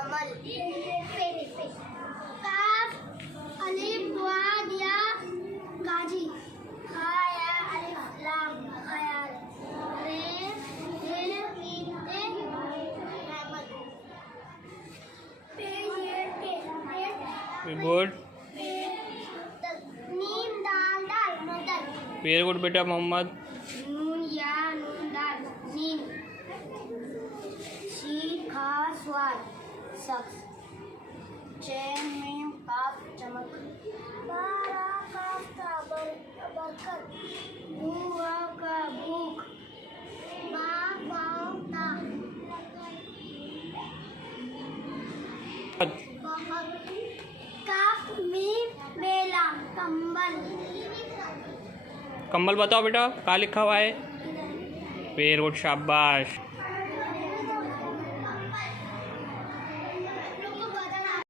अमल। काफ अलिफ वाद या गाजी। खा या अलिफ लाम खयाल। रे दिल मीम ते रहमत। पे ये ते गुड। नीम दाल दाल मदद। वेरी गुड बेटा मोहम्मद। नून या नून दाल नीम। शीन खा स्वाद शख्स। चैन मीम काफ चमक। बारा काफ का बरकत। बुआ का भूख। बा वाव ता। काफ मीम बेला कंबल। कंबल बताओ बेटा, कहाँ लिखा हुआ है? वेरी गुड, शाबाश।